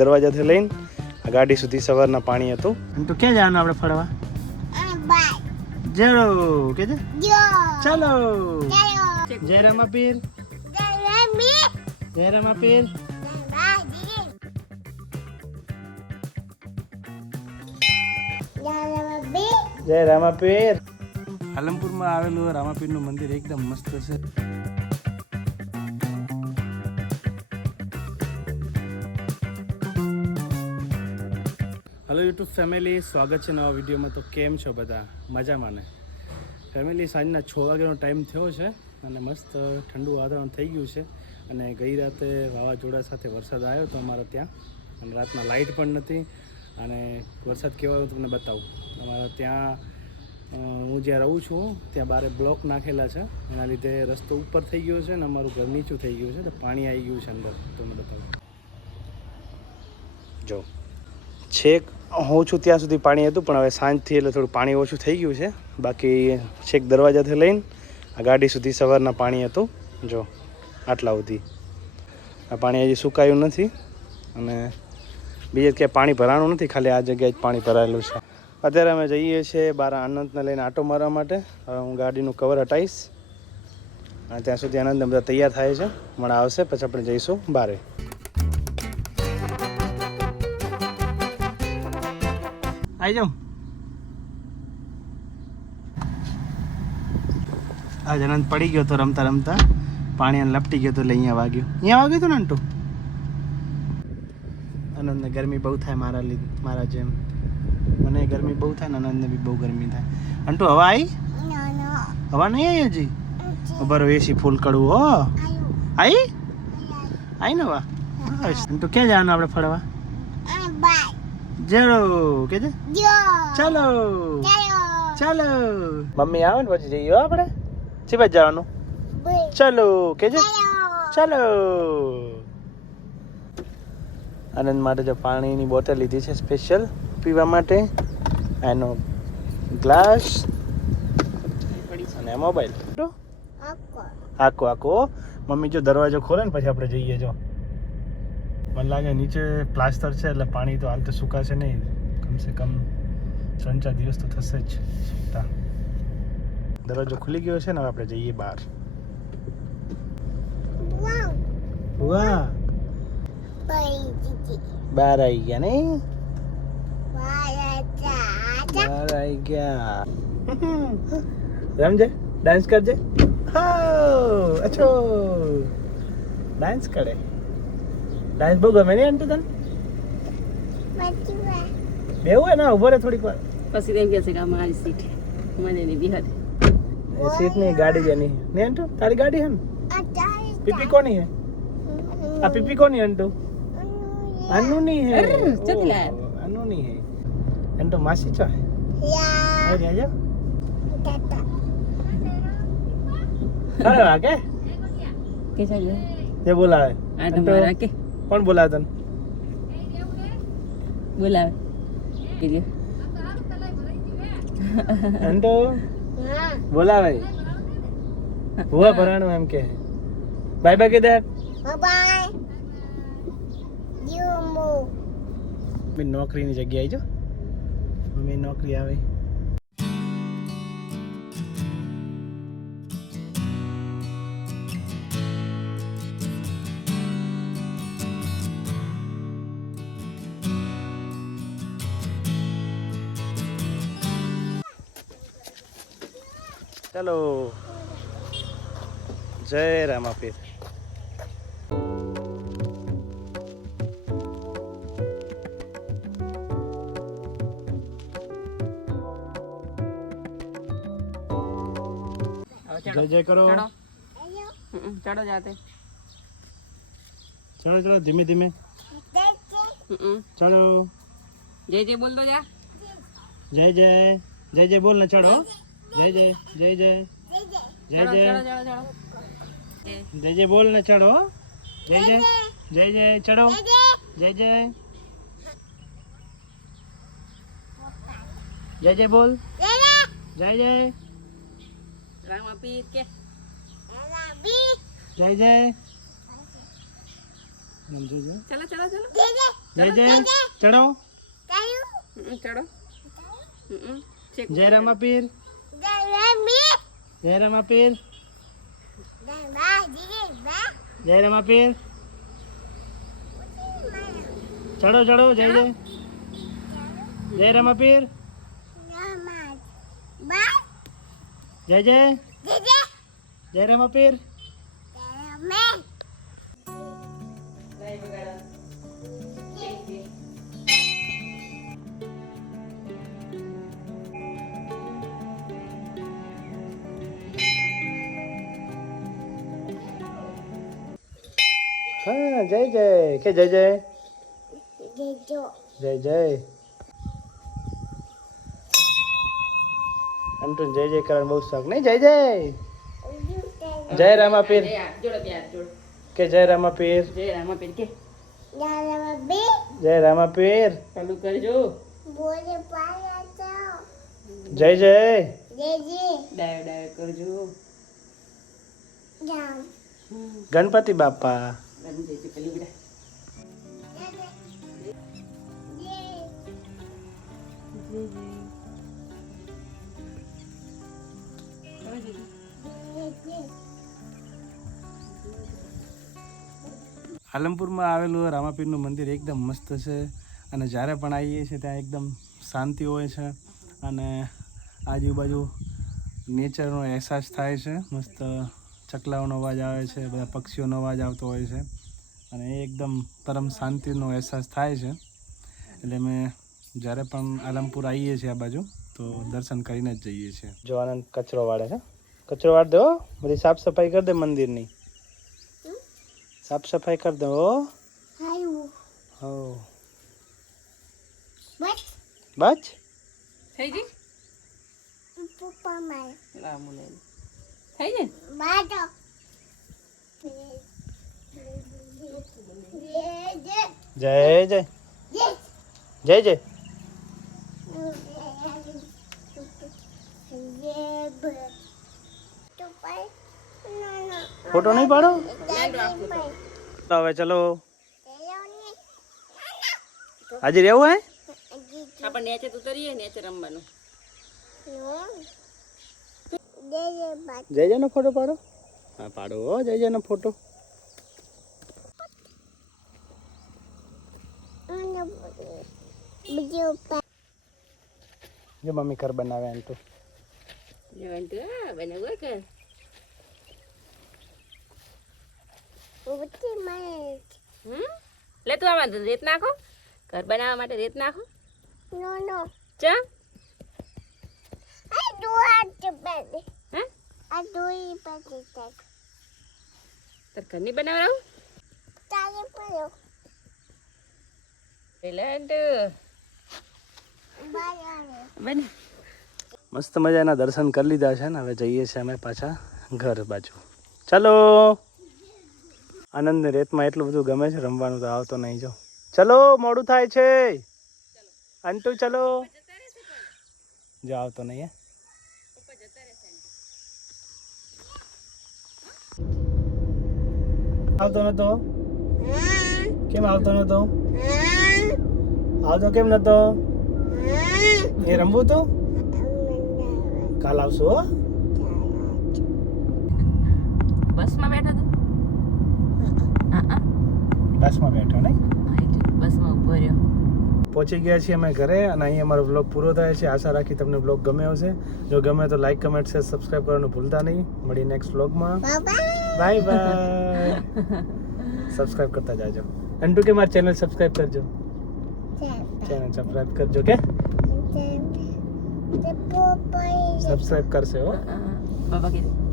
દરવાજાથી લઈને આ ગાડી સુધી સવારના પાણી હતું. તો ક્યાં જવાનું આપણે ફરવા? ચલો કે છે ચલો. જય રામાપીર, જય રામાપીર. જય રામાપીર. પાલનપુરમાં આવેલું રામાપીરનું મંદિર એકદમ મસ્ત છે. હેલો યુટ્યુબ ફેમિલી, સ્વાગત છે નવા વિડીયોમાં. તો કેમ છો બધા? મજામાં ને? ફેમિલી, સાંજના 6 વાગ્યાનો ટાઈમ થયો છે અને મસ્ત ઠંડુ વાતાવરણ થઈ ગયું છે. અને ગઈ રાતે વાવાઝોડા સાથે વરસાદ આવ્યો તો અમારા ત્યાં, અને રાતના લાઇટ પણ નથી. અને વરસાદ કેવો આવ્યો તમને બતાવું. અમારા ત્યાં હું જ્યાં રહું છું ત્યાં બારે બ્લોક નાખેલા છે, એના લીધે રસ્તો ઉપર થઈ ગયો છે અને અમારું ઘર નીચું થઈ ગયું છે, તો પાણી આવી ગયું છે અંદર. તમને બતાવું. જો છેક હું છું ત્યાં સુધી પાણી હતું, પણ હવે સાંજથી એટલે થોડું પાણી ઓછું થઈ ગયું છે. બાકી છેક દરવાજાથી લઈને આ ગાડી સુધી સવારના પાણી હતું. જો આટલા સુધી આ પાણી હજી સુકાયું નથી અને બીજે ક્યાંય પાણી ભરાણું નથી, ખાલી આ જગ્યાએ જ પાણી ભરાયેલું છે. અત્યારે અમે જઈએ છીએ બહાર આનંદને લઈને આંટો મારવા માટે. હવે હું ગાડીનું કવર હટાવીશ અને ત્યાં સુધી આનંદને બધા તૈયાર થાય છે, હમણાં આવશે પછી આપણે જઈશું બહાર. આવી જાઉં. આજ આનંદ પડી ગયો તો રમતા રમતા, પાણી અને લપટી ગયો તો એટલે અહીંયા વાગ્યું. અહીંયા વાગ્યું હતું ને અંટુ? આનંદને ગરમી બહુ થાય મારા જેમ. મને ગરમી બહુ થાય ને આનંદને બી બહુ ગરમી થાય. અંટુ હવા આવી? હવા નહીં આવી હજી? બરો એસી ફૂલ કરવું. હો આવી ને હવા? બસ. અંટુ ક્યાં જવાનું આપણે ફરવા? ચલો કે છે ચલો ચલો. મમ્મી આવે ને પછી જઈએ આપણે. શી જવાનું? ચલો કે છે ચલો. આનંદ માટે જો પાણીની બોટલ લીધી છે સ્પેશિયલ પીવા માટે, એનો ગ્લાસ અને મોબાઈલ. આખો મમ્મી જો દરવાજો ખોલે ને પછી આપણે જઈએ. જો મને લાગે નીચે પ્લાસ્ટર છે એટલે પાણી તો હાલ તો સુકાશે નહીં, કમસે કમ 3-4 દિવસ તો થશે જ સુકતા. દરવાજો ખુલી ગયો છે ને, હવે આપણે જઈએ બહાર. વાહ, બહાર આવી ગયા નહીં? બહાર આવી ગયા. રમજે, ડાન્સ કરજે. અચ્છો, ડાન્સ કરે. ડાન્સ બહુ ગમે ને આંટી તને? બેવું હે ને? ઉભો રહે થોડીક વાર. પછી એમ કહે છે કે મારી સીટ મને નહીં બિહાર. એ સીટ નહીં, ગાડી જેની ને આંટુ. તારી ગાડી હે ને? પીપી કોની હે? આ પીપી કોની આંટુ? અનુની હે. ચકલા અનુની હે. આંટુ માસી છો હે? અરે આજો. અરે વાગે કે ચાલે જે બોલાવે. આ તમારા કે કોણ બોલાવે તને? બોલાવે કે લ્યો આંટુ બોલાવે. હુવા ભરાણું એમ કે. બાય બાય કે દે. બાય યુમો. મે નોકરીની જગ્યાએ જો મમ્મી નોકરી આવે. ચલો, જય રામાપીર. જય જય કરો. ચડો જાતે. ચલો ચલો, ધીમે ધીમે ચલો. જય જય બોલ દો જા. જય જય જય જય બોલ ને. ચડો. જય જય જય જય જય જય જય જય બોલ ને. ચડો. જય જય જય જય ચડો. જય જય જય જય બોલ. જય જય રામાપીર કે જય જય. ચલો ચલો ચલો જય જય ચડો ચડો ચેક જય રામાપીર જય રામાપીર જય રામાપીર ચડો ચડો જય જય જય રામાપીર જય જય જય રામાપીર હા જય જય કે જય જય જય જય અંટુન જય જય કરવાનું બહુ શોખ નહીં જય જય જય રામાપીર જોડો ત્યાં જોડો કે જય રામાપીર જય રામાપીર કે જય રામાપીર ચાલુ કરજો જય જય ડાયો ડાયો કરજો ગણપતિ બાપા ગણપતિ છે પેલી બેટા આલમપુરમાં આવેલું રામાપીરનું મંદિર એકદમ મસ્ત છે અને જ્યારે પણ આવીએ છીએ ત્યાં એકદમ શાંતિ હોય છે અને આજુબાજુ નેચરનો અહેસાસ થાય છે મસ્ત ચકલાઓનો અવાજ આવે છે બધા પક્ષીઓનો અવાજ આવતો હોય છે અને એ એકદમ પરમ શાંતિનો અહેસાસ થાય છે એટલે અમે જ્યારે પણ આલમપુર આવીએ છીએ આ બાજુ તો દર્શન કરીને જ જઈએ છીએ જો આનંદ કચરો વાળે છે કચરો વાળ દો બધી સાફ સફાઈ કરી દે મંદિરની સાફ સફાઈ કરી દો હો બચ થઈ ગઈ લા મુને થઈ ગઈ જય જય જય જય ફોટો નહીં પાડો હવે ચલો આજે રહેવું હે આપણે નેચે તો ઉતરીએ નેચે રમવાનું જય જયનો ફોટો પાડો હા પાડો હો જય જયનો ફોટો જો મમ્મી ઘર બનાવે એમ તો જોવાનું તો બને ગોય કર લે તું આમાં રેત નાખો ઘર બનાવવા માટે રેત નાખો ચા તાર ઘર ની બનાવરાવું બને મસ્ત મજાના દર્શન કરી લીધા છે ને હવે જઈએ છીએ અમે પાછા ઘર બાજુ ચલો આનંદ રેતમાં એટલું બધું ગમે છે રમવાનું તો આવતો નહીં જો ચલો મોડું થાય છે અંટુ ચલો જો આવતો નહીં આવતો નતો કેમ આવતો નતો આવતો કેમ નતો એ રમવું તો કાલ આવશો બસમાં બેઠા તો બસમાં બેઠો નહીં બસમાં ઉભો રહ્યો પહોંચી ગયા છીએ અમે ઘરે અને અહીં અમારો બ્લોગ પૂરો થાય છે આશા રાખી તમને બ્લોગ ગમ્યો હશે જો ગમે તો લાઈક કમેન્ટ શેર સબસ્ક્રાઈબ કરવાનું ભૂલતા નહીં મળી નેક્સ્ટ બ્લોગમાં બાય બાય સબસ્ક્રાઈબ કરતા જાજો અંટુ કે મારી ચેનલ સબસ્ક્રાઈબ કરજો ચેનલ સબસ્ક્રાઈબ કરજો કે સબસ્ક્રાઈબ કરશે હો બાબા કીધું